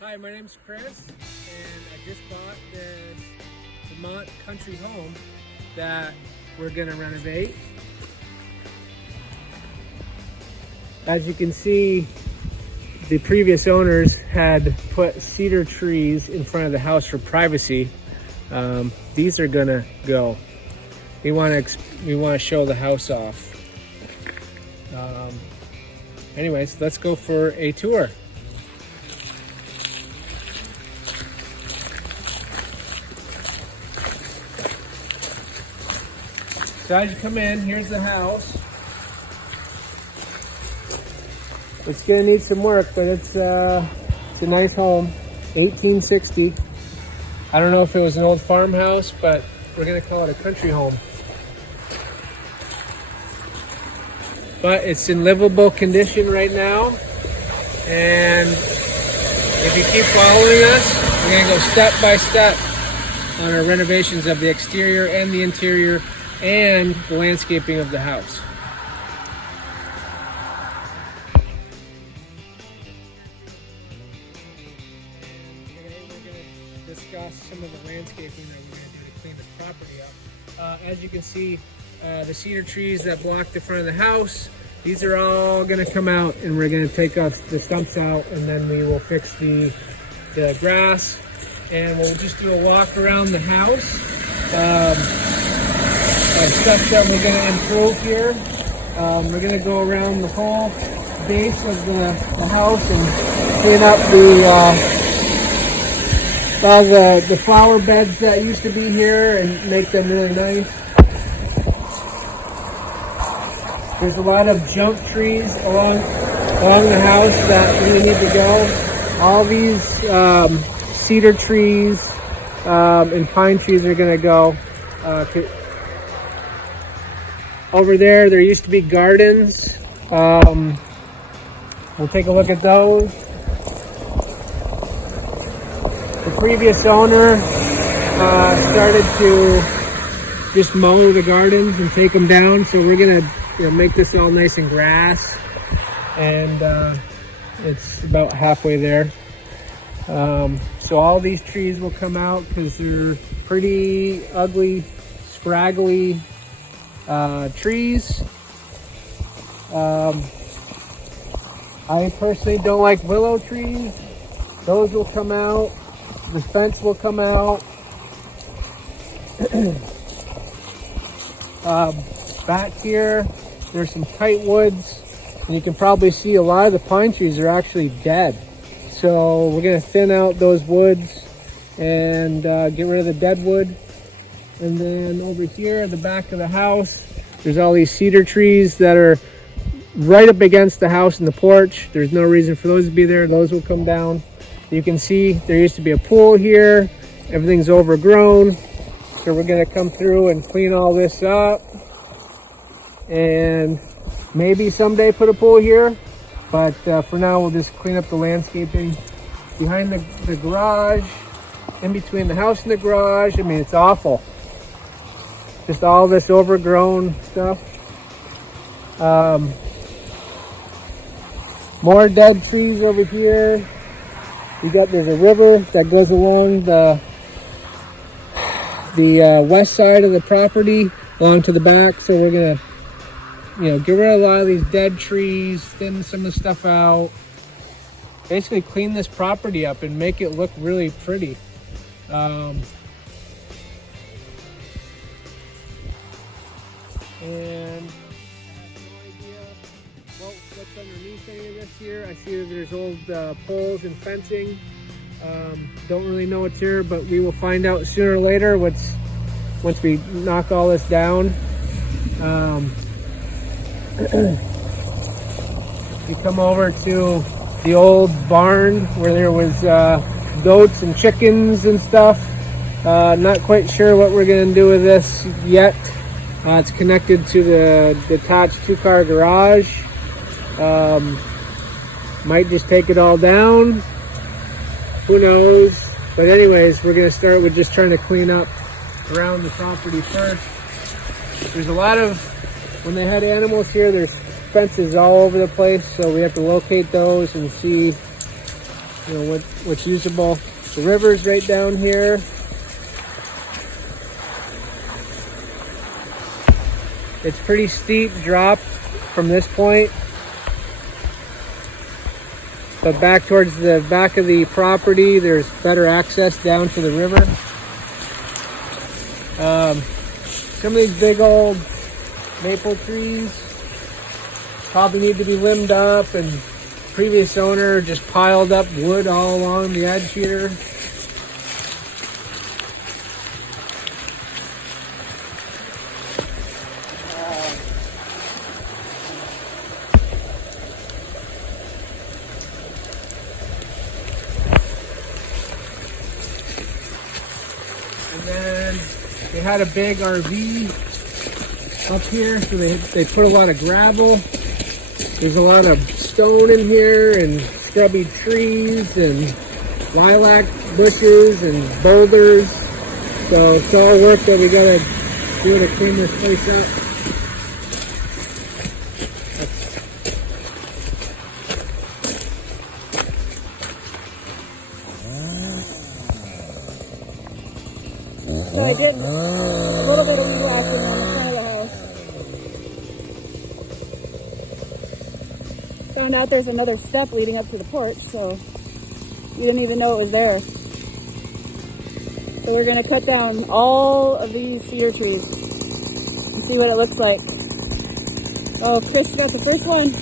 Hi, my name's Chris, and I just bought this Vermont country home that we're gonna renovate. As you can see, the previous owners had put cedar trees in front of the house for privacy. These are gonna go. We want to show the house off. Anyways, let's go for a tour. So as you come in, here's the house. It's gonna need some work, but it's a nice home. 1860. I don't know if it was an old farmhouse, but we're gonna call it a country home. But it's in livable condition right now. And if you keep following us, we're gonna go step by step on our renovations of the exterior and the interior and the landscaping of the house. Today we're going to discuss some of the landscaping that we're going to do to clean this property up. As you can see, the cedar trees that block the front of the house, these are all going to come out, and we're going to take off the stumps out, and then we will fix the grass, and we'll just do a walk around the house. Stuff that we're going to improve here. We're going to go around the whole base of the house and clean up all the flower beds that used to be here and make them really nice. There's a lot of junk trees along the house that really need to go. All these cedar trees and pine trees are going to go. Over there used to be gardens. We'll take a look at those. The previous owner started to just mow the gardens and take them down, so we're gonna make this all nice and grass, and it's about halfway there. So all these trees will come out because they're pretty ugly, scraggly trees. I personally don't like willow trees. Those will come out. The fence will come out. Back here, there's some tight woods, and you can probably see a lot of the pine trees are actually dead. So we're going to thin out those woods and get rid of the dead wood. And then over here at the back of the house, there's all these cedar trees that are right up against the house and the porch. There's no reason for those to be there. Those will come down. You can see there used to be a pool here. Everything's overgrown. So we're gonna come through and clean all this up. And maybe someday put a pool here. But for now, we'll just clean up the landscaping behind the garage, in between the house and the garage. I mean, it's awful. Just all this overgrown stuff. More dead trees over here. There's a river that goes along the west side of the property, along to the back. So we're gonna, get rid of a lot of these dead trees, thin some of the stuff out. Basically, clean this property up and make it look really pretty. And I have no idea what's underneath any of this here. I see that there's old poles and fencing. Don't really know what's here, but we will find out sooner or later once we knock all this down. You come over to the old barn where there was goats and chickens and stuff. Not quite sure what we're going to do with this yet. It's connected to the detached 2-car garage. Might just take it all down. Who knows? But anyways, we're going to start with just trying to clean up around the property first. There's a lot of, when they had animals here, there's fences all over the place, so we have to locate those and see what's usable. The river's right down here. It's pretty steep drop from this point, but back towards the back of the property, there's better access down to the river. Some of these big old maple trees probably need to be limbed up, and previous owner just piled up wood all along the edge here. And then they had a big RV up here, so they put a lot of gravel. There's a lot of stone in here and scrubby trees and lilac bushes and boulders. So it's all work that we gotta do to clean this place up. So I did a little bit of weed whacking on the front of the house. Found out there's another step leading up to the porch, so we didn't even know it was there. So we're gonna cut down all of these cedar trees and see what it looks like. Oh, Chris got the first one.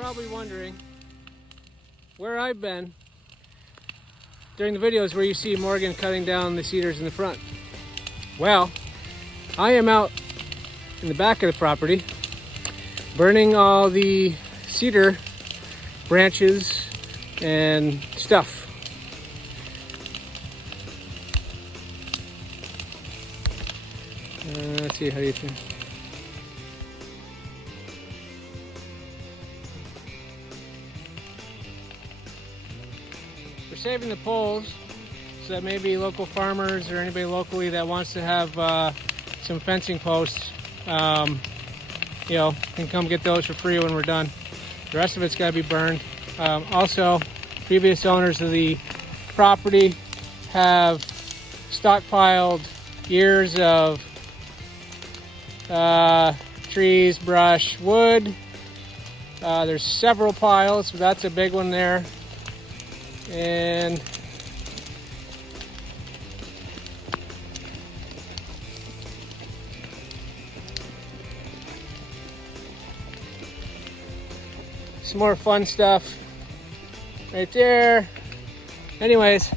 probably wondering where I've been during the videos where you see Morgan cutting down the cedars in the front. Well, I am out in the back of the property burning all the cedar branches and stuff. Let's see, how do you think? We're saving the poles so that maybe local farmers or anybody locally that wants to have some fencing posts, you know, can come get those for free when we're done. The rest of it's got to be burned. Also, previous owners of the property have stockpiled years of trees, brush, wood. There's several piles, so that's a big one there. And some more fun stuff right there. Anyways,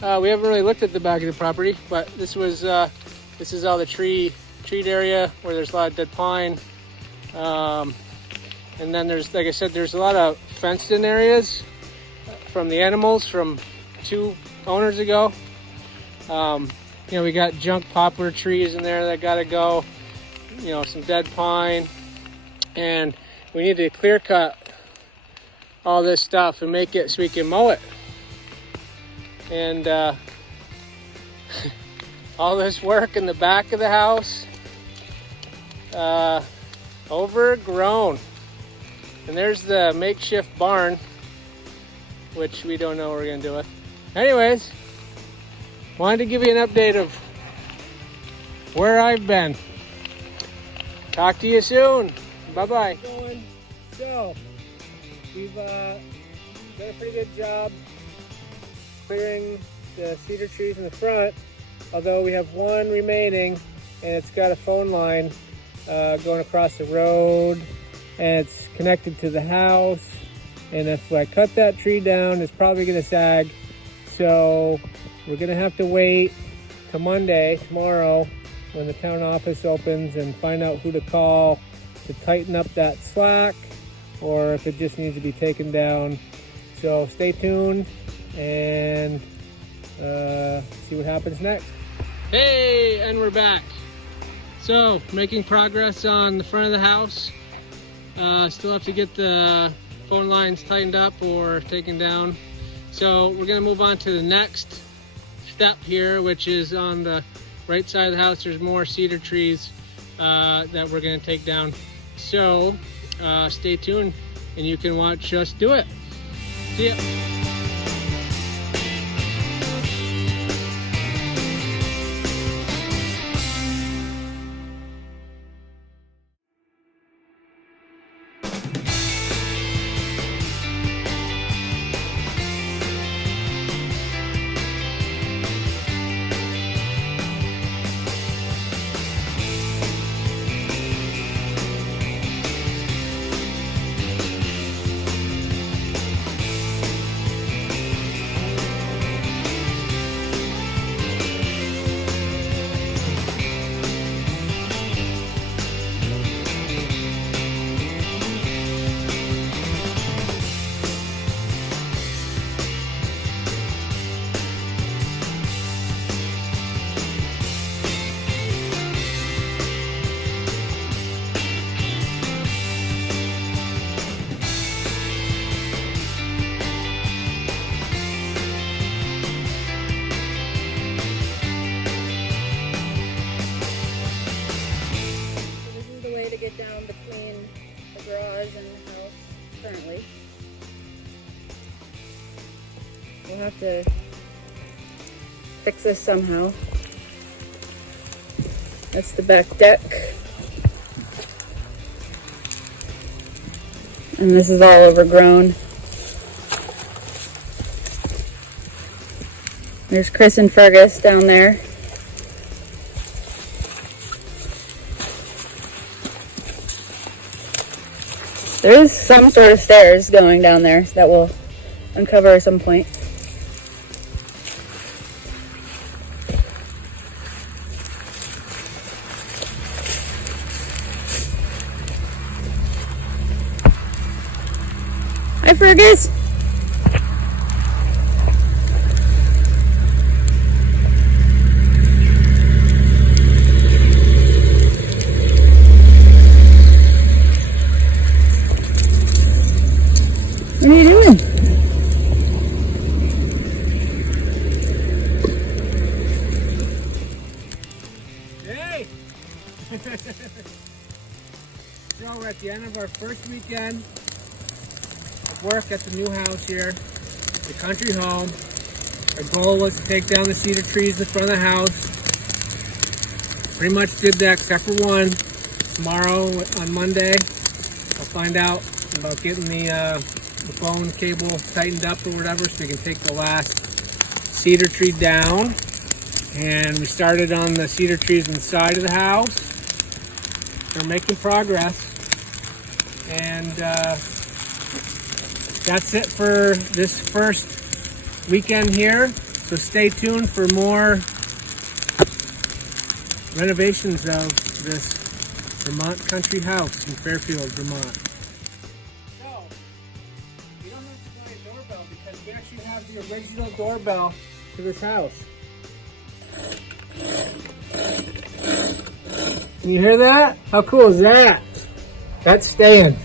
we haven't really looked at the back of the property, but this is all the treat area where there's a lot of dead pine. And then there's, like I said, there's a lot of fenced in areas from the animals from 2 owners ago. You know, we got junk poplar trees in there that gotta go, you know, some dead pine, and we need to clear cut all this stuff and make it so we can mow it. And all this work in the back of the house, overgrown. And there's the makeshift barn, which we don't know what we're gonna do with. Anyways, wanted to give you an update of where I've been. Talk to you soon. Bye-bye. So, we've done a pretty good job clearing the cedar trees in the front, although we have one remaining, and it's got a phone line going across the road, and it's connected to the house. And if I cut that tree down, it's probably gonna sag. So we're gonna have to wait till Monday, tomorrow, when the town office opens, and find out who to call to tighten up that slack, or if it just needs to be taken down. So stay tuned and see what happens next. Hey, and we're back. So, making progress on the front of the house. Still have to get the phone lines tightened up or taken down. So we're gonna move on to the next step here, which is on the right side of the house. There's more cedar trees that we're gonna take down. So stay tuned and you can watch us do it. See ya. Get down between the garage and the house currently. We'll have to fix this somehow. That's the back deck. And this is all overgrown. There's Chris and Fergus down there. There is some sort of stairs going down there that we'll uncover at some point. Hi, Fergus. What are you doing? Hey! So we're at the end of our first weekend of work at the new house here, the country home. Our goal was to take down the cedar trees in front of the house. Pretty much did that except for one. Tomorrow on Monday, I'll find out about getting the phone cable tightened up or whatever so we can take the last cedar tree down. And we started on the cedar trees inside of the house. We're making progress. And that's it for this first weekend here. So stay tuned for more renovations of this Vermont country house in Fairfield, Vermont. So, we don't have to buy a doorbell because we actually have the original doorbell to this house. Can you hear that? How cool is that? That's staying.